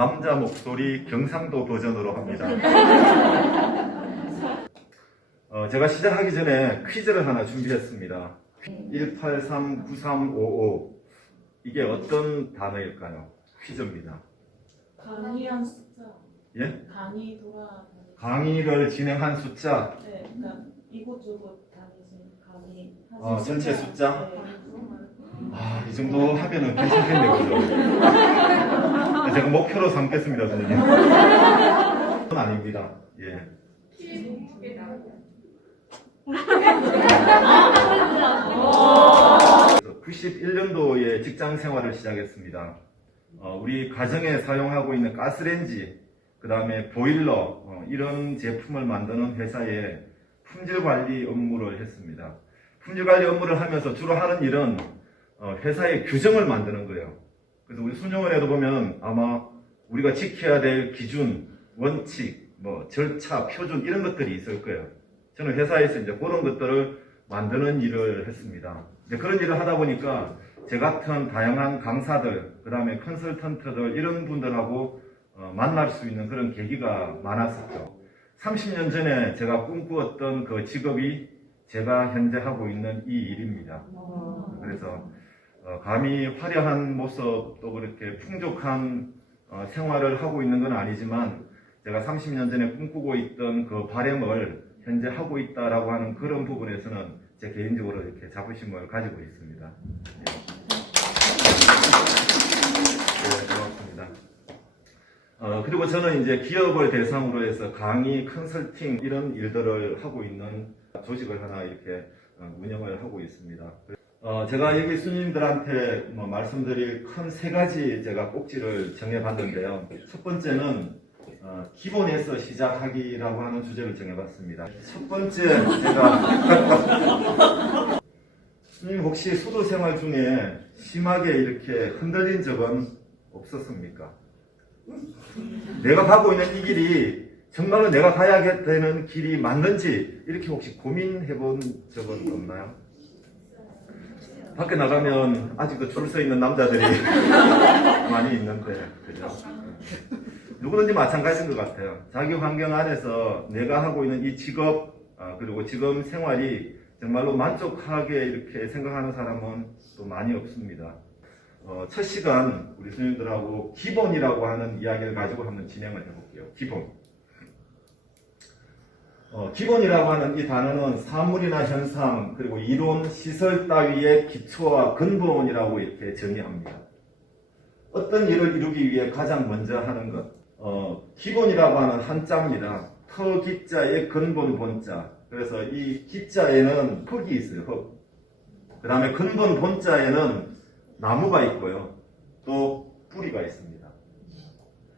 남자 목소리 경상도 버전으로 합니다. 제가 시작하기 전에 퀴즈를 하나 준비했습니다. 1839355 이게 어떤 단어일까요? 퀴즈입니다. 강의한 숫자. 예? 강의 돌아다니는. 강의를 진행한 숫자. 네, 그러니까 이곳저곳 다니신 강의. 전체 숫자? 네. 이 정도 하면은 괜찮겠네요, 그죠? 제가 목표로 삼겠습니다, 선생님. 그건 아닙니다. 예. 91년도에 직장 생활을 시작했습니다. 우리 가정에 사용하고 있는 가스레인지, 그 다음에 보일러, 이런 제품을 만드는 회사에 품질 관리 업무를 했습니다. 품질 관리 업무를 하면서 주로 하는 일은 회사의 규정을 만드는 거예요. 그래서 우리 순정원에도 보면 아마 우리가 지켜야 될 기준, 원칙, 절차, 표준 이런 것들이 있을 거예요. 저는 회사에서 이제 그런 것들을 만드는 일을 했습니다. 이제 그런 일을 하다 보니까 제 같은 다양한 강사들, 그 다음에 컨설턴트들 이런 분들하고 만날 수 있는 그런 계기가 많았었죠. 30년 전에 제가 꿈꾸었던 그 직업이 제가 현재 하고 있는 이 일입니다. 그래서 감히 화려한 모습 또 그렇게 풍족한 생활을 하고 있는 건 아니지만 제가 30년 전에 꿈꾸고 있던 그 바람을 현재 하고 있다라고 하는 그런 부분에서는 제 개인적으로 이렇게 자부심을 가지고 있습니다. 네, 고맙습니다. 그리고 저는 이제 기업을 대상으로 해서 강의, 컨설팅 이런 일들을 하고 있는 조직을 하나 이렇게 운영을 하고 있습니다. 제가 여기 스님들한테 말씀드릴 큰 세 가지 제가 꼭지를 정해봤는데요. 첫 번째는 기본에서 시작하기라고 하는 주제를 정해봤습니다. 첫 번째 제가 스님 혹시 수도 생활 중에 심하게 이렇게 흔들린 적은 없었습니까? 내가 가고 있는 이 길이 정말로 내가 가야 되는 길이 맞는지 이렇게 혹시 고민해본 적은 없나요? 밖에 나가면 아직도 줄 서 있는 남자들이 많이 있는데, 그죠? 누구든지 마찬가지인 것 같아요. 자기 환경 안에서 내가 하고 있는 이 직업, 그리고 지금 생활이 정말로 만족하게 이렇게 생각하는 사람은 또 많이 없습니다. 첫 시간 우리 스님들하고 기본이라고 하는 이야기를 가지고 한번 진행을 해볼게요. 기본. 기본이라고 하는 이 단어는 사물이나 현상, 그리고 이론, 시설 따위의 기초와 근본이라고 이렇게 정의합니다. 어떤 일을 이루기 위해 가장 먼저 하는 것. 기본이라고 하는 한자입니다. 터 기자의 근본 본자. 그래서 이 기자에는 흙이 있어요, 흙. 그 다음에 근본 본자에는 나무가 있고요. 또 뿌리가 있습니다.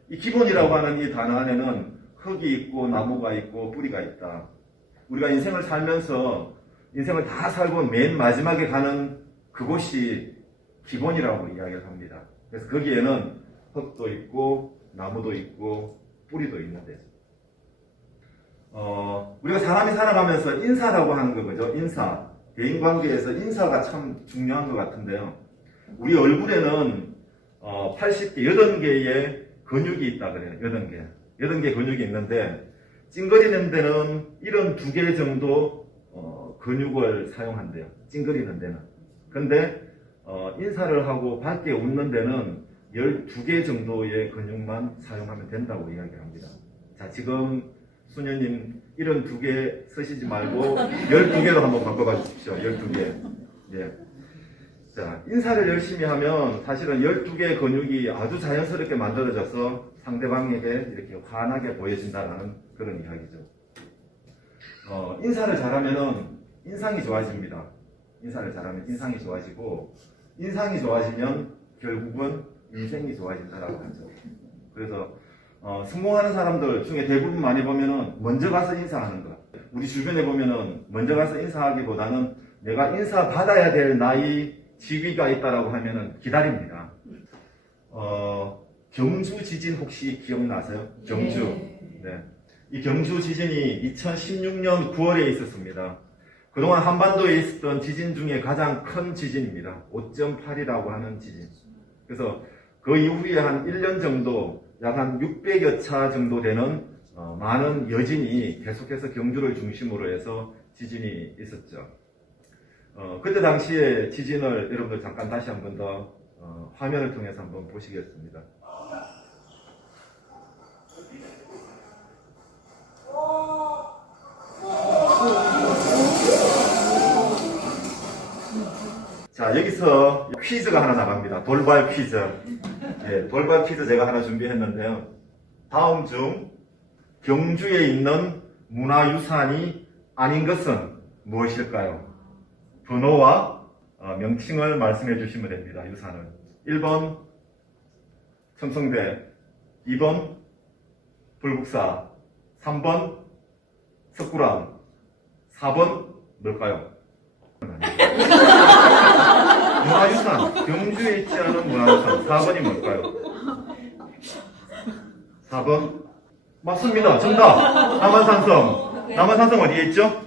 이 기본이라고 하는 이 단어 안에는 흙이 있고 나무가 있고 뿌리가 있다. 우리가 인생을 살면서 인생을 다 살고 맨 마지막에 가는 그곳이 기본이라고 이야기를 합니다. 그래서 거기에는 흙도 있고 나무도 있고 뿌리도 있는데 우리가 사람이 살아가면서 인사라고 하는 거죠. 인사. 대인관계에서 인사가 참 중요한 것 같은데요. 우리 얼굴에는 80개, 80개의 근육이 있다 그래요. 80개. 80개 근육이 있는데 찡그리는 데는 72개 정도 근육을 사용한대요. 찡그리는 데는. 근데 인사를 하고 밝게 웃는 데는 12개 정도의 근육만 사용하면 된다고 이야기합니다. 자, 지금 수녀님 72개 쓰시지 말고 12개로 한번 바꿔봐 주십시오. 12개. 예. 자, 인사를 열심히 하면 사실은 12개의 근육이 아주 자연스럽게 만들어져서 상대방에게 이렇게 환하게 보여진다는 그런 이야기죠. 인사를 잘하면은 인상이 좋아집니다. 인사를 잘하면 인상이 좋아지고, 인상이 좋아지면 결국은 인생이 좋아진다라고 하죠. 그래서 성공하는 사람들 중에 대부분 많이 보면은 먼저 가서 인사하는 것. 우리 주변에 보면은 먼저 가서 인사하기보다는 내가 인사 받아야 될 나이, 지위가 있다라고 하면은 기다립니다. 경주 지진 혹시 기억나세요? 경주. 네. 이 경주 지진이 2016년 9월에 있었습니다. 그동안 한반도에 있었던 지진 중에 가장 큰 지진입니다. 5.8이라고 하는 지진. 그래서 그 이후에 한 1년 정도 약 한 600여 차 정도 되는 많은 여진이 계속해서 경주를 중심으로 해서 지진이 있었죠. 그때 당시에 지진을 여러분들 잠깐 다시 한 번 더 화면을 통해서 한번 보시겠습니다. 자, 여기서 퀴즈가 하나 나갑니다. 돌발 퀴즈. 예, 돌발 퀴즈 제가 하나 준비했는데요. 다음 중 경주에 있는 문화유산이 아닌 것은 무엇일까요? 번호와 명칭을 말씀해 주시면 됩니다. 유산을. 1번 첨성대, 2번 불국사, 3번 석굴암, 4번 뭘까요? 문화유산, 경주에 있지 않은 문화유산 4번이 뭘까요? 4번 맞습니다. 정답. 남한산성. 남한산성 어디에 있죠?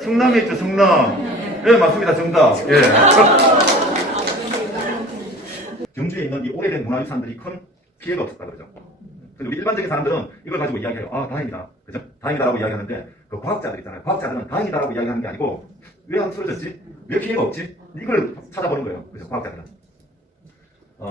성남에 있죠. 성남. 네, 맞습니다. 정답. 예. 경주에 있는 이 오래된 문화유산들이 큰 피해가 없었다 그러죠. 근데 우리 일반적인 사람들은 이걸 가지고 이야기해요. 아, 다행이다. 그죠? 다행이다라고 이야기하는데 그 과학자들 있잖아요. 과학자들은 다행이다라고 이야기하는 게 아니고 왜 안 쓰러졌지? 왜 피해가 없지? 이걸 찾아보는 거예요. 그죠? 과학자들은.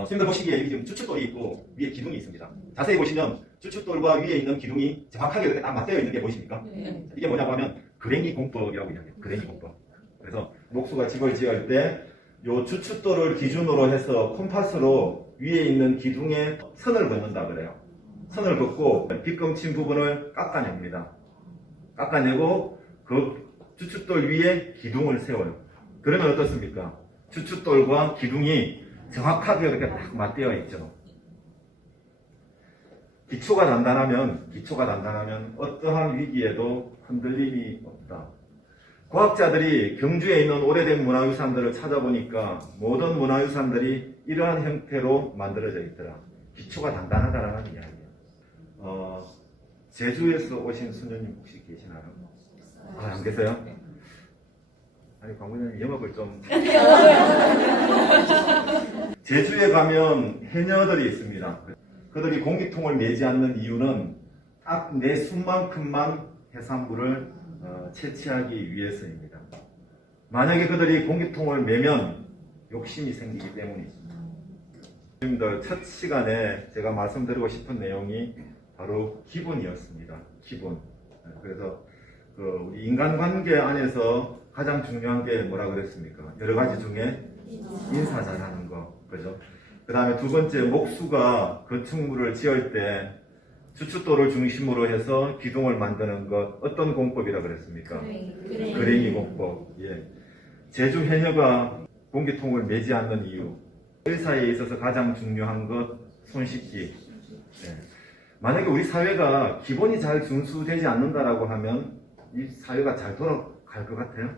지금들 보시기에 여기 지금 추춧돌이 있고 위에 기둥이 있습니다. 자세히 보시면 추춧돌과 위에 있는 기둥이 정확하게 이렇게 딱 맞대어 있는 게 보이십니까? 네. 이게 뭐냐고 하면 그랭이 공법이라고 이야기해요. 그랭이 공법. 그래서 목수가 집을 지을 때 요 추춧돌을 기준으로 해서 콤파스로 위에 있는 기둥에 선을 긋는다 그래요. 선을 긋고 빗금친 부분을 깎아냅니다. 깎아내고 그 추춧돌 위에 기둥을 세워요. 그러면 어떻습니까? 추춧돌과 기둥이 정확하게 이렇게 딱 맞대어 있죠. 기초가 단단하면 어떠한 위기에도 흔들림이 없다. 과학자들이 경주에 있는 오래된 문화유산들을 찾아보니까 모든 문화유산들이 이러한 형태로 만들어져 있더라. 기초가 단단하다라는 이야기예요. 제주에서 오신 수녀님 혹시 계시나요? 아, 안 계세요? 아니, 광고님 영업을 좀. 제주에 가면 해녀들이 있습니다. 그들이 공기통을 매지 않는 이유는 딱 내 숨만큼만 해산물을 채취하기 위해서입니다. 만약에 그들이 공기통을 매면 욕심이 생기기 때문이십니다. 여러분들 첫 시간에 제가 말씀드리고 싶은 내용이 바로 기본이었습니다. 기본. 그래서 우리 인간관계 안에서 가장 중요한 게 뭐라 그랬습니까? 여러 가지 중에 인사 잘하는 거, 그죠? 그 다음에 두 번째, 목수가 건축물을 지을 때 추춧돌을 중심으로 해서 기둥을 만드는 것, 어떤 공법이라 그랬습니까? 그랭이 공법. 예. 제주 해녀가 공기통을 매지 않는 이유, 의사에 있어서 가장 중요한 것, 손 씻기. 예. 만약에 우리 사회가 기본이 잘 준수되지 않는다라고 하면 이 사회가 잘 돌아갈 것 같아요?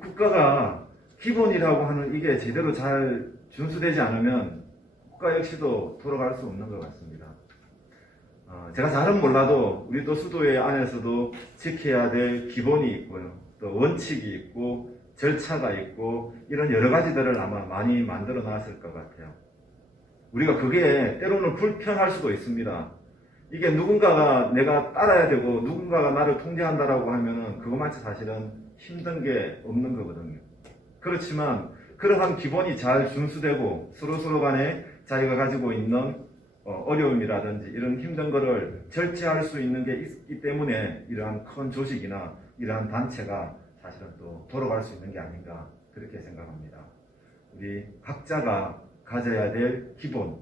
국가가 기본이라고 하는 이게 제대로 잘 준수되지 않으면 국가 역시도 돌아갈 수 없는 것 같습니다. 제가 잘은 몰라도 우리 또 수도회 안에서도 지켜야 될 기본이 있고요. 또 원칙이 있고 절차가 있고 이런 여러 가지들을 아마 많이 만들어 놨을 것 같아요. 우리가 그게 때로는 불편할 수도 있습니다. 이게 누군가가 내가 따라야 되고 누군가가 나를 통제한다라고 하면은 그것만치 사실은 힘든 게 없는 거거든요. 그렇지만 그러한 기본이 잘 준수되고 서로 간에 자기가 가지고 있는 어려움이라든지 이런 힘든 거를 절제할 수 있는 게 있기 때문에 이러한 큰 조직이나 이러한 단체가 사실은 또 돌아갈 수 있는 게 아닌가 그렇게 생각합니다. 우리 각자가 가져야 될 기본,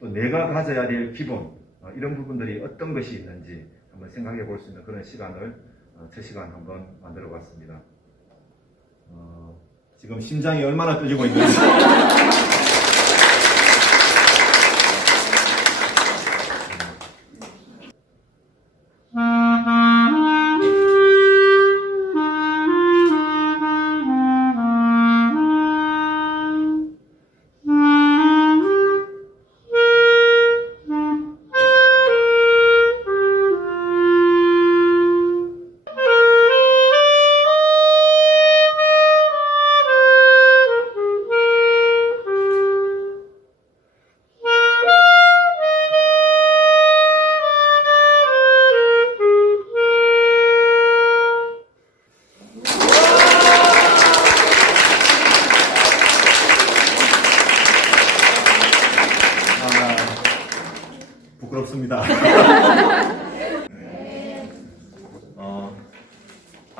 또 내가 가져야 될 기본, 이런 부분들이 어떤 것이 있는지 한번 생각해 볼 수 있는 그런 시간을 첫 시간 한번 만들어 봤습니다. 지금 심장이 얼마나 떨리고 있는지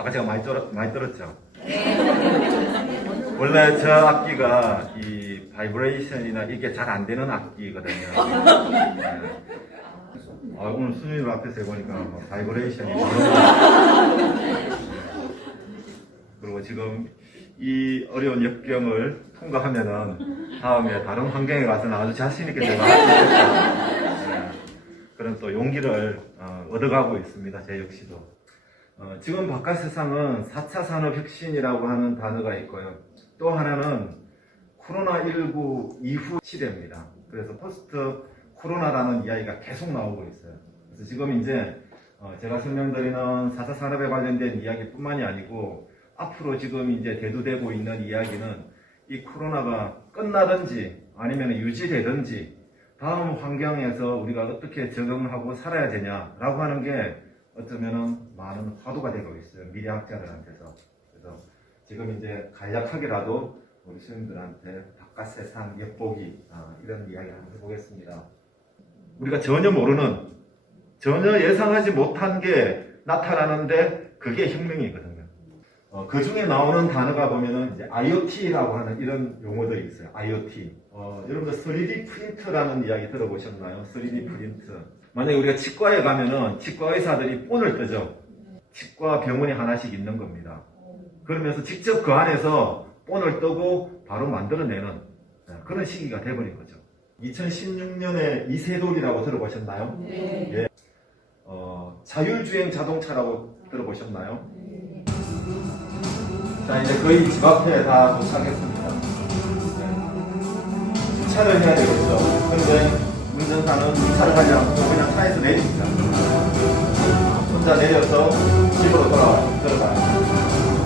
아까 제가 많이 들었죠? 원래 저 악기가 이 바이브레이션이나 이게 잘 안 되는 악기거든요. 네. 오늘 수님을 앞에서 해보니까 뭐 바이브레이션이 그리고 지금 이 어려운 역경을 통과하면은 다음에 다른 환경에 가서는 아주 자신있게 제가 할 수 있겠다. 네. 그런 또 용기를 얻어가고 있습니다. 제 역시도. 지금 바깥 세상은 4차 산업혁신이라고 하는 단어가 있고요. 또 하나는 코로나19 이후 시대입니다. 그래서 포스트 코로나라는 이야기가 계속 나오고 있어요. 그래서 지금 이제 제가 설명드리는 4차 산업에 관련된 이야기뿐만이 아니고 앞으로 지금 이제 대두되고 있는 이야기는 이 코로나가 끝나든지 아니면 유지되든지 다음 환경에서 우리가 어떻게 적응하고 살아야 되냐라고 하는 게 어쩌면은 많은 화두가 되고 있어요. 미래학자들한테서. 그래서 지금 이제 간략하게라도 우리 수님들한테 바깥 세상 엿보기 이런 이야기 한번 해보겠습니다. 우리가 전혀 모르는, 전혀 예상하지 못한 게 나타나는데 그게 혁명이거든요. 그 중에 나오는 단어가 보면은 이제 IoT라고 하는 이런 용어들이 있어요. IoT. 여러분들 3D 프린트라는 이야기 들어보셨나요? 3D 프린트. 만약에 우리가 치과에 가면은 치과 의사들이 본을 뜨죠. 치과 병원이 하나씩 있는 겁니다. 그러면서 직접 그 안에서 본을 뜨고 바로 만들어내는 그런 시기가 돼버린 거죠. 2016년에 이세돌이라고 들어보셨나요? 네. 예. 자율주행 자동차라고 들어보셨나요? 네. 자, 이제 거의 집 앞에 다 도착했습니다. 네. 주차를 해야 되겠죠. 근데 운전사는 주차를 하지 않고 그냥 차에서 내립니다. 혼자 내려서 집으로 들어가요.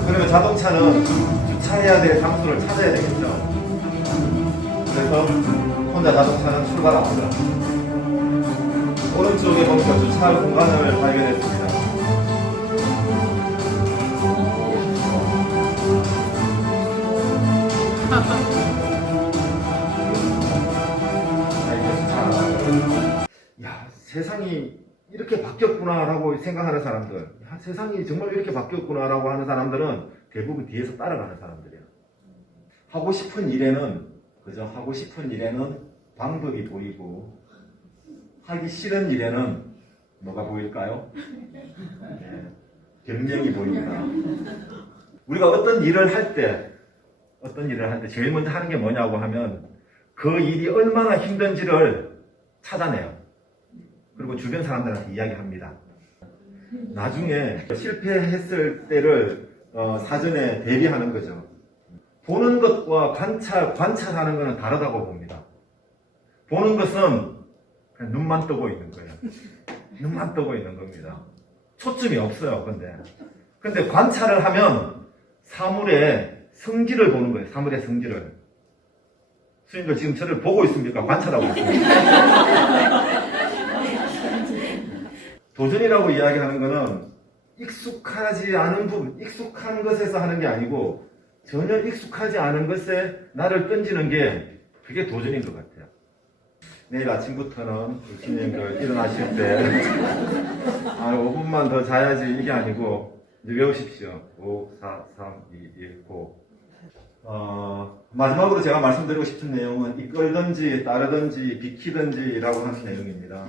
그러면 자동차는 주차해야 될 장소를 찾아야 되겠죠. 그래서 혼자 자동차는 출발합니다. 오른쪽에 보니까 주차할 공간을 발견했습니다. 자, 이제 주차하라. 야, 세상이 이렇게 바뀌었구나라고 생각하는 사람들, 야, 세상이 정말 이렇게 바뀌었구나라고 하는 사람들은 대부분 뒤에서 따라가는 사람들이에요. 하고 싶은 일에는, 그죠? 하고 싶은 일에는 방법이 보이고, 하기 싫은 일에는 뭐가 보일까요? 네, 변명이 보입니다. 우리가 어떤 일을 할 때 제일 먼저 하는 게 뭐냐고 하면 그 일이 얼마나 힘든지를 찾아내요. 그리고 주변 사람들한테 이야기합니다. 나중에 실패했을 때를 사전에 대비하는 거죠. 보는 것과 관찰하는 것은 다르다고 봅니다. 보는 것은 그냥 눈만 뜨고 있는 거예요. 눈만 뜨고 있는 겁니다. 초점이 없어요, 근데 관찰을 하면 사물의 성질을 보는 거예요, 사물의 성질을. 스님들 지금 저를 보고 있습니까? 관찰하고 있습니까? 도전이라고 이야기하는 거는 익숙하지 않은 부분, 익숙한 것에서 하는 게 아니고 전혀 익숙하지 않은 것에 나를 던지는 게 그게 도전인 것 같아요. 내일 아침부터는 스님들 일어나실 때 5분만 더 자야지 이게 아니고 이제 외우십시오. 5, 4, 3, 2, 1, 고. 마지막으로 제가 말씀드리고 싶은 내용은 이끌든지 따르든지 비키든지라고 하는 내용입니다.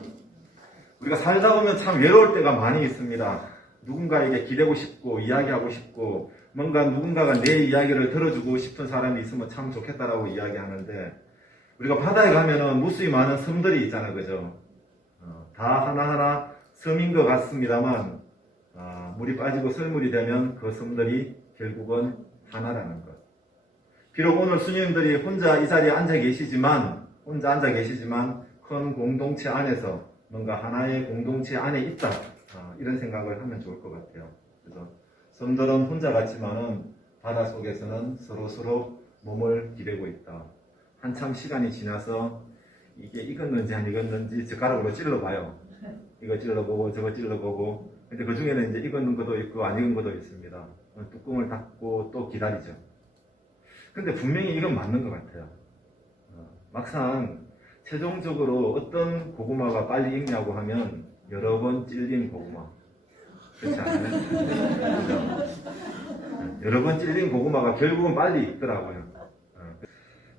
우리가 살다 보면 참 외로울 때가 많이 있습니다. 누군가에게 기대고 싶고 이야기하고 싶고 뭔가 누군가가 내 이야기를 들어주고 싶은 사람이 있으면 참 좋겠다라고 이야기하는데 우리가 바다에 가면은 무수히 많은 섬들이 있잖아요, 그죠? 다 하나하나 섬인 것 같습니다만 물이 빠지고 설물이 되면 그 섬들이 결국은 하나라는 것. 비록 오늘 스님들이 혼자 이 자리에 앉아 계시지만 큰 공동체 안에서 뭔가 하나의 공동체 안에 있다. 이런 생각을 하면 좋을 것 같아요. 그래서 섬들은 혼자 같지만은 바다 속에서는 서로 몸을 기대고 있다. 한참 시간이 지나서 이게 익었는지 안 익었는지 젓가락으로 찔러봐요. 이거 찔러보고 저거 찔러보고. 근데 그 중에는 이제 익은 것도 있고 안 익은 것도 있습니다. 뚜껑을 닫고 또 기다리죠. 근데 분명히 이건 맞는 것 같아요. 막상 최종적으로 어떤 고구마가 빨리 익냐고 하면 여러 번 찔린 고구마. 그렇지 않아요? 그죠? 여러 번 찔린 고구마가 결국은 빨리 익더라고요.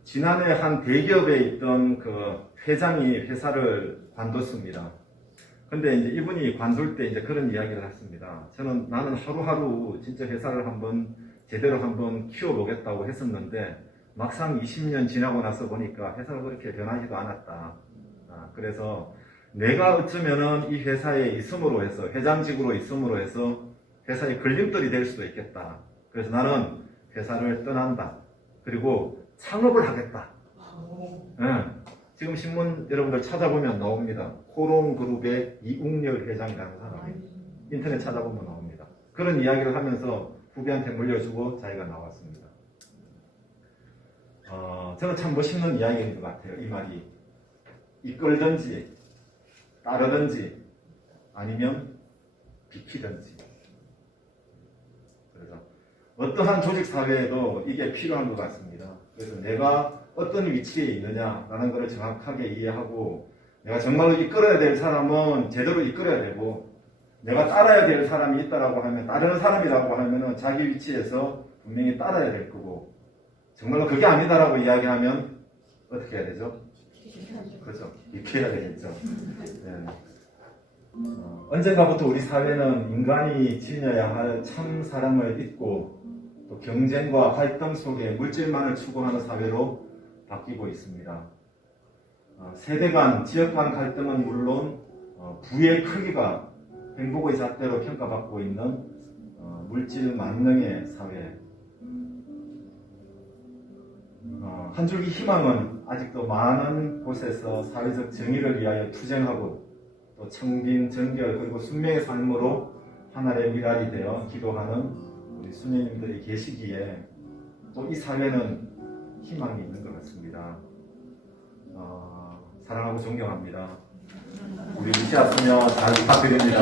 지난해 한 대기업에 있던 그 회장이 회사를 관뒀습니다. 근데 이제 이분이 관둘 때 이제 그런 이야기를 했습니다. 나는 하루하루 진짜 회사를 제대로 한번 키워보겠다고 했었는데 막상 20년 지나고 나서 보니까 회사가 그렇게 변하지도 않았다. 그래서 내가 어쩌면은 이 회사에 있음으로 해서, 회장직으로 있음으로 해서 회사의 걸림돌이 될 수도 있겠다. 그래서 나는 회사를 떠난다. 그리고 창업을 하겠다. 지금 신문 여러분들 찾아보면 나옵니다. 코롱그룹의 이웅렬 회장이라는 사람이 인터넷 찾아보면 나옵니다. 그런 이야기를 하면서 후배한테 물려주고 자기가 나왔습니다. 저는 참 멋있는 이야기인 것 같아요. 이 말이 이끌든지 따르든지 아니면 비키든지. 그래서 어떠한 조직 사회에도 이게 필요한 것 같습니다. 그래서 내가 어떤 위치에 있느냐라는 것을 정확하게 이해하고 내가 정말로 이끌어야 될 사람은 제대로 이끌어야 되고 내가 따라야 될 사람이 있다라고 하면 따르는 사람이라고 하면은 자기 위치에서 분명히 따라야 될 거고 정말로 그게 아니다라고 이야기하면 어떻게 해야 되죠? 그렇죠. 비켜야 되겠죠. 네. 언젠가부터 우리 사회는 인간이 지녀야 할 참 사랑을 잊고 또 경쟁과 갈등 속에 물질만을 추구하는 사회로 바뀌고 있습니다. 세대 간, 지역 간 갈등은 물론 부의 크기가 행복의 잣대로 평가받고 있는 물질 만능의 사회. 한 줄기 희망은 아직도 많은 곳에서 사회적 정의를 위하여 투쟁하고 또 청빈, 정결 그리고 순명의 삶으로 하나의 미랄이 되어 기도하는 우리 수녀님들이 계시기에 또 이 사회는 희망이 있는 것 같습니다. 사랑하고 존경합니다. 우리 루시아 수녀 잘 부탁드립니다.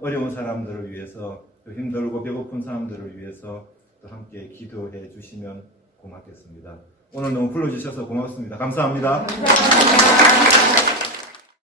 어려운 사람들을 위해서 또 힘들고 배고픈 사람들을 위해서 또 함께 기도해 주시면 고맙겠습니다. 오늘 너무 불러주셔서 고맙습니다. 감사합니다.